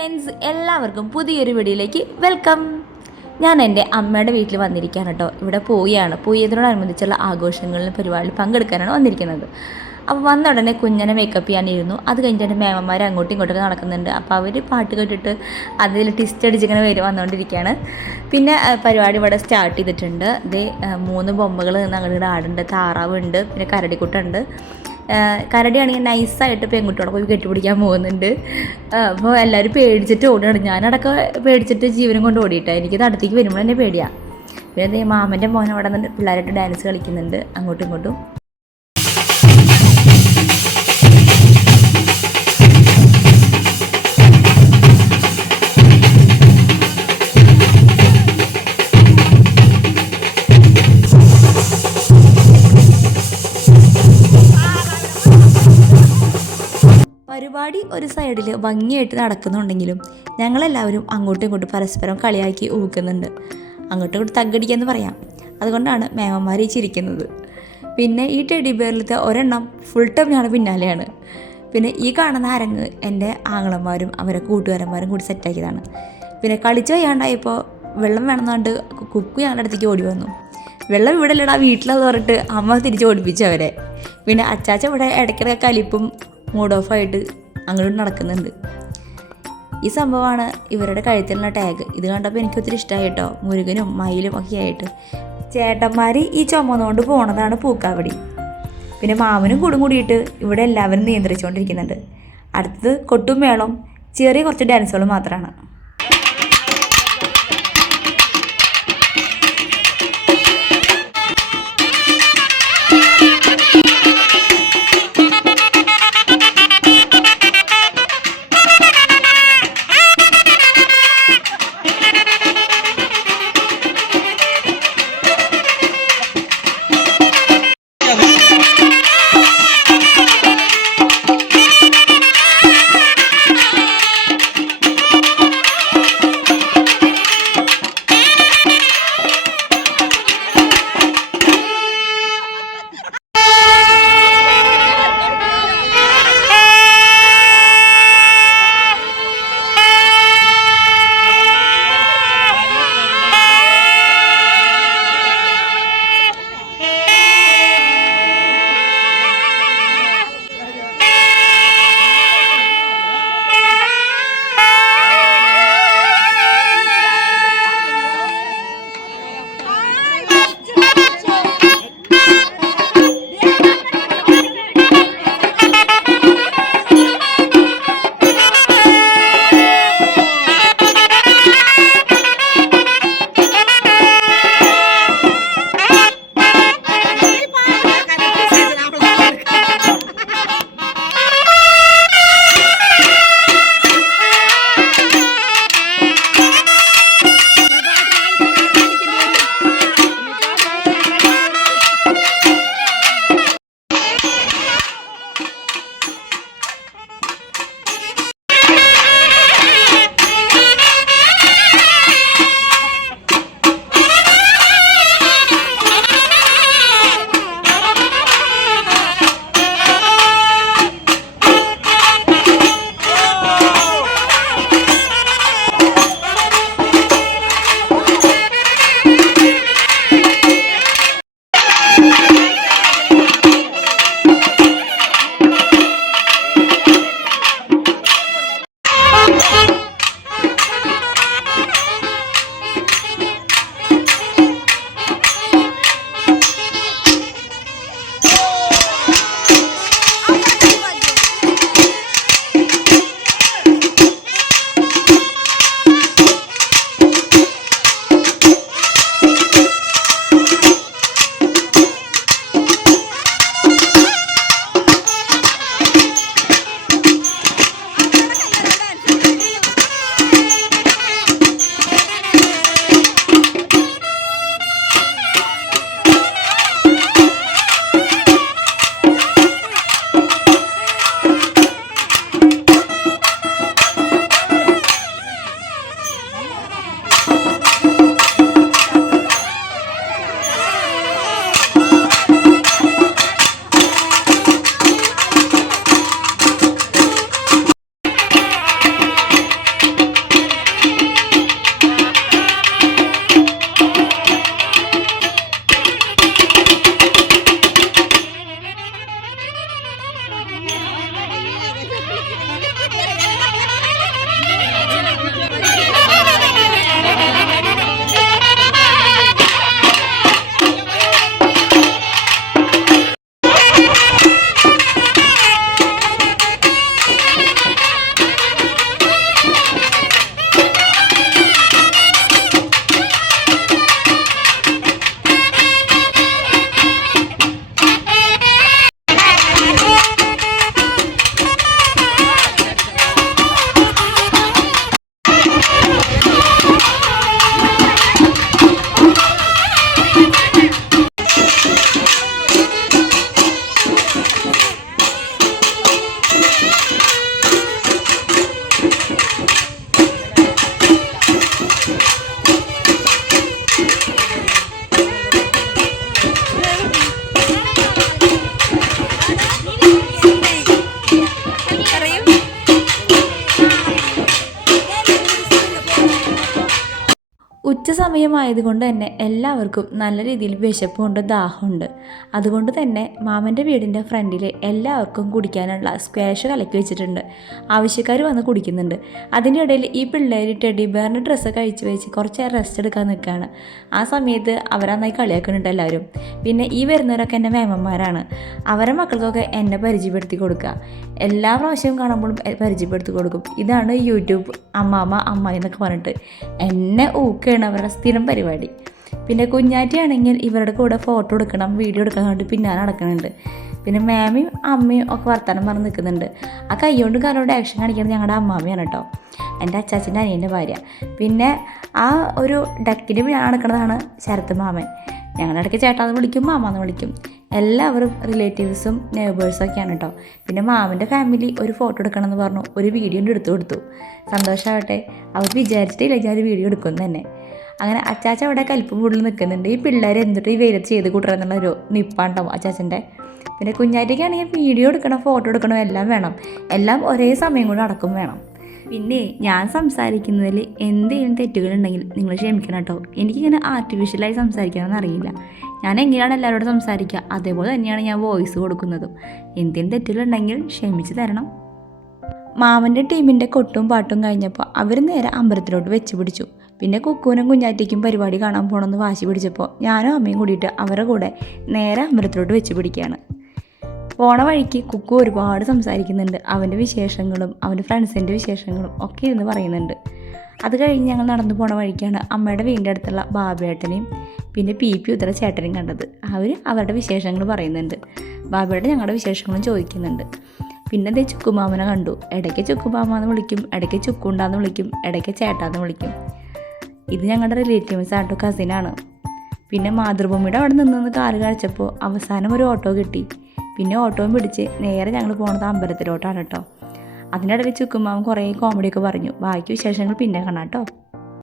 Friends, എല്ലാവർക്കും പുതിയൊരു വീഡിയോയിലേക്ക് വെൽക്കം. ഞാൻ എൻ്റെ അമ്മയുടെ വീട്ടിൽ വന്നിരിക്കുകയാണ് കേട്ടോ. ഇവിടെ പോയതിനോടനുബന്ധിച്ചുള്ള ആഘോഷങ്ങളിലും പരിപാടിയിൽ പങ്കെടുക്കാനാണ് വന്നിരിക്കുന്നത്. അപ്പോൾ വന്ന ഉടനെ കുഞ്ഞനെ മേക്കപ്പ് ചെയ്യാനിരുന്നു. അത് കഴിഞ്ഞിട്ട് എൻ്റെ മേമന്മാർ അങ്ങോട്ടും ഇങ്ങോട്ടൊക്കെ നടക്കുന്നുണ്ട്. അപ്പോൾ അവർ പാട്ട് കേട്ടിട്ട് അതിൽ ടിസ്റ്റ് അടിച്ചിങ്ങനെ വന്നുകൊണ്ടിരിക്കുകയാണ്. പിന്നെ പരിപാടി ഇവിടെ സ്റ്റാർട്ട് ചെയ്തിട്ടുണ്ട്. ഇത് 3 ബൊമ്മകൾ നിന്ന് അങ്ങോട്ട് ആടുണ്ട്. താറാവുണ്ട്, പിന്നെ കരടിക്കുട്ടുണ്ട്. കരടിയാണെങ്കിൽ നൈസായിട്ട് പെൺകുട്ടിയോടെ പോയി കെട്ടിപ്പിടിക്കാൻ പോകുന്നുണ്ട്. അപ്പോൾ എല്ലാവരും പേടിച്ചിട്ട് ഓടുകയാണ്. ഞാനടക്കം പേടിച്ചിട്ട് ജീവനും കൊണ്ട് ഓടിയിട്ടാണ്. എനിക്കത് അടുത്തേക്ക് വരുമ്പോൾ തന്നെ പേടിയാണ്. പിന്നെ മാമൻ്റെ മോൻ അവിടെ നിന്ന് പിള്ളേരായിട്ട് ഡാൻസ് കളിക്കുന്നുണ്ട് അങ്ങോട്ടും ഇങ്ങോട്ടും. പരിപാടി ഒരു സൈഡിൽ ഭംഗിയായിട്ട് നടക്കുന്നുണ്ടെങ്കിലും ഞങ്ങളെല്ലാവരും അങ്ങോട്ടും ഇങ്ങോട്ടും പരസ്പരം കളിയാക്കി ഊക്കുന്നുണ്ട്. അങ്ങോട്ടും ഇങ്ങോട്ടും തగ్గടിക്കാന്ന് പറയാം. അതുകൊണ്ടാണ് മേമന്മാർ ചിരിക്കുന്നത്. പിന്നെ ഈ ടെഡി ബെയറിലത്തെ ഒരെണ്ണം ഫുൾ ടൈം ഞങ്ങളുടെ പിന്നാലെയാണ്. പിന്നെ ഈ കാണുന്ന അരങ്ങ് എൻ്റെ ആങ്ങളന്മാരും അവരെ കൂട്ടുകാരന്മാരും കൂടി സെറ്റാക്കിയതാണ്. പിന്നെ കളിച്ച് വയ്യാണ്ടായപ്പോൾ വെള്ളം വേണമെന്നുകൊണ്ട് കുക്കു ഞങ്ങളുടെ അടുത്തേക്ക് ഓടി വന്നു. വെള്ളം ഇവിടെ ഇല്ലടാ വീട്ടിലെന്ന് പറഞ്ഞിട്ട് അമ്മ തിരിച്ച് ഓടിപ്പിച്ചു അവരെ. പിന്നെ അച്ചാച്ച ഇവിടെ ഇടയ്ക്കിടയ്ക്ക് കലിപ്പും മൂഡ് ഓഫായിട്ട് അങ്ങോട്ട് നടക്കുന്നുണ്ട്. ഈ സംഭവമാണ് ഇവരുടെ കഴുത്തിലുള്ള ടാഗ്. ഇത് കണ്ടപ്പോൾ എനിക്ക് ഒത്തിരി ഇഷ്ടമായി കേട്ടോ. മുരുകനും മയിലും ഒക്കെ ആയിട്ട് ചേട്ടന്മാർ ഈ ചുമന്നുകൊണ്ട് പോണതാണ് പൂക്കാവടി. പിന്നെ മാമനും കൂടും കൂടിയിട്ട് ഇവിടെ എല്ലാവരും നിയന്ത്രിച്ചുകൊണ്ടിരിക്കുന്നുണ്ട്. അടുത്തത് കൊട്ടും മേളം, ചെറിയ കുറച്ച് ഡാൻസുകൾ മാത്രമാണ്. സമയമായതുകൊണ്ട് തന്നെ എല്ലാവർക്കും നല്ല രീതിയിൽ വിശപ്പുണ്ട്, ദാഹമുണ്ട്. അതുകൊണ്ട് തന്നെ മാമൻ്റെ വീടിൻ്റെ ഫ്രണ്ടിൽ എല്ലാവർക്കും കുടിക്കാനുള്ള സ്ക്വാഷ് കലക്കി വെച്ചിട്ടുണ്ട്. ആവശ്യക്കാർ വന്ന് കുടിക്കുന്നുണ്ട്. അതിൻ്റെ ഇടയിൽ ഈ പിള്ളേർ ടെഡി ബെയറിൻ്റെ ഡ്രസ്സ് കഴിച്ച് വെച്ച് കുറച്ച് റെസ്റ്റ് എടുക്കാൻ നിൽക്കുകയാണ്. ആ സമയത്ത് അവരന്നായി കളിയാക്കുന്നുണ്ട് എല്ലാവരും. പിന്നെ ഈ വരുന്നവരൊക്കെ എൻ്റെ മേമന്മാരാണ്. അവരെ മക്കൾക്കൊക്കെ എന്നെ പരിചയപ്പെടുത്തി കൊടുക്കുക. എല്ലാ പ്രാവശ്യവും കാണുമ്പോഴും പരിചയപ്പെടുത്തി കൊടുക്കും. ഇതാണ് യൂട്യൂബ് അമ്മാമ്മ അമ്മായി എന്നൊക്കെ പറഞ്ഞിട്ട് എന്നെ ഊക്കുകയാണ് അവരുടെ സ്ഥിരം പരിപാടി. പിന്നെ കുഞ്ഞാറ്റിയാണെങ്കിൽ ഇവരുടെ കൂടെ ഫോട്ടോ എടുക്കണം, വീഡിയോ എടുക്കാൻ വേണ്ടി പിന്നാലെ നടക്കുന്നുണ്ട്. പിന്നെ മാമിയും അമ്മയും ഒക്കെ വർത്തമാനം പറഞ്ഞ് നിൽക്കുന്നുണ്ട്. ആ കൈകൊണ്ട് കാലോണ്ട് ആക്ഷൻ കാണിക്കുന്നത് ഞങ്ങളുടെ അമ്മാമ്മയാണ് കേട്ടോ, എൻ്റെ അച്ചാച്ചൻ്റെ അനിയൻ്റെ ഭാര്യ. പിന്നെ ആ ഒരു ഡക്കിന് ഞാൻ നടക്കുന്നതാണ് ശരത്ത് മാമൻ. ഞങ്ങളുടെ ചേട്ടാന്ന് വിളിക്കും, മാമാന്ന് വിളിക്കും. എല്ലാവരും റിലേറ്റീവ്സും നെയ്ബേഴ്സൊക്കെയാണ് കേട്ടോ. പിന്നെ മാമൻ്റെ ഫാമിലി ഒരു ഫോട്ടോ എടുക്കണമെന്ന് പറഞ്ഞു, ഒരു വീഡിയോ എടുത്തു കൊടുത്തു. സന്തോഷമാവട്ടെ, അവർ വിചാരിച്ചിട്ടില്ല ഞാൻ ഒരു വീഡിയോ എടുക്കുമെന്ന് തന്നെ. അങ്ങനെ അച്ചാച്ച അവിടെ കലിപ്പ് കൂടുതൽ നിൽക്കുന്നുണ്ട്. ഈ പിള്ളേർ എന്നിട്ട് ഈ വെയിലത്ത് ചെയ്ത് കൂട്ടണമെന്നുള്ളൊരു നിപ്പാണ്ടാവും അച്ചാച്ചൻ്റെ. പിന്നെ കുഞ്ഞാറ്റയ്ക്കാണെങ്കിൽ വീഡിയോ എടുക്കണം, ഫോട്ടോ എടുക്കണം, എല്ലാം വേണം. എല്ലാം ഒരേ സമയം കൊണ്ട് നടക്കും വേണം. പിന്നെ ഞാൻ സംസാരിക്കുന്നതിൽ എന്തെങ്കിലും തെറ്റുകളുണ്ടെങ്കിൽ നിങ്ങൾ ക്ഷമിക്കണം കേട്ടോ. എനിക്കിങ്ങനെ ആർട്ടിഫിഷ്യലായി സംസാരിക്കാനൊന്നും അറിയില്ല. ഞാൻ എങ്ങനെയാണ് എല്ലാവരോടും സംസാരിക്കുക അതേപോലെ തന്നെയാണ് ഞാൻ വോയിസ് കൊടുക്കുന്നതും. എന്തെങ്കിലും തെറ്റുകളുണ്ടെങ്കിൽ ക്ഷമിച്ച് തരണം. മാമൻ്റെ ടീമിൻ്റെ കൊട്ടും പാട്ടും കഴിഞ്ഞപ്പോൾ അവർ നേരെ അമ്പലത്തിലോട്ട് വെച്ച് പിടിച്ചു. പിന്നെ കുക്കൂനും കുഞ്ഞാറ്റയ്ക്കും പരിപാടി കാണാൻ പോകണമെന്ന് വാശി പിടിച്ചപ്പോൾ ഞാനും അമ്മയും കൂടിയിട്ട് അവരുടെ കൂടെ നേരെ അമ്പലത്തിലോട്ട് വെച്ച് പിടിക്കുകയാണ്. പോണ വഴിക്ക് കുക്കു ഒരുപാട് സംസാരിക്കുന്നുണ്ട്. അവൻ്റെ വിശേഷങ്ങളും അവൻ്റെ ഫ്രണ്ട്സിൻ്റെ വിശേഷങ്ങളും ഒക്കെ ഇരുന്ന് പറയുന്നുണ്ട്. അത് കഴിഞ്ഞ് ഞങ്ങൾ നടന്നു പോണ വഴിക്കാണ് അമ്മയുടെ വീടിൻ്റെ അടുത്തുള്ള ബാബേട്ടനെയും പിന്നെ പി ഉത്തര ചേട്ടനെയും കണ്ടത്. അവർ അവരുടെ വിശേഷങ്ങൾ പറയുന്നുണ്ട്. ബാബേട്ടൻ ഞങ്ങളുടെ വിശേഷങ്ങളും ചോദിക്കുന്നുണ്ട്. പിന്നെ അതേ ചുക്കുമാമനെ കണ്ടു. ഇടയ്ക്ക് ചുക്കുമാമാന്ന് വിളിക്കും, ഇടയ്ക്ക് ചുക്കുണ്ടാന്ന് വിളിക്കും, ഇടയ്ക്ക് ചേട്ടാന്ന് വിളിക്കും. ഇത് ഞങ്ങളുടെ റിലേറ്റീവ്സ് ആട്ടോ, കസിനാണ്. പിന്നെ മാതൃഭൂമിയുടെ അവിടെ നിന്ന് കാല് കാഴ്ചപ്പോൾ അവസാനം ഒരു ഓട്ടോ കിട്ടി. പിന്നെ ഓട്ടോയും പിടിച്ച് നേരെ ഞങ്ങൾ പോണത് അമ്പലത്തിലോട്ടാണ് കേട്ടോ. അതിനിടയിൽ ചുക്കുമാവൻ കുറേ കോമഡിയൊക്കെ പറഞ്ഞു. ബാക്കി വിശേഷങ്ങൾ പിന്നെ കാണാം കേട്ടോ.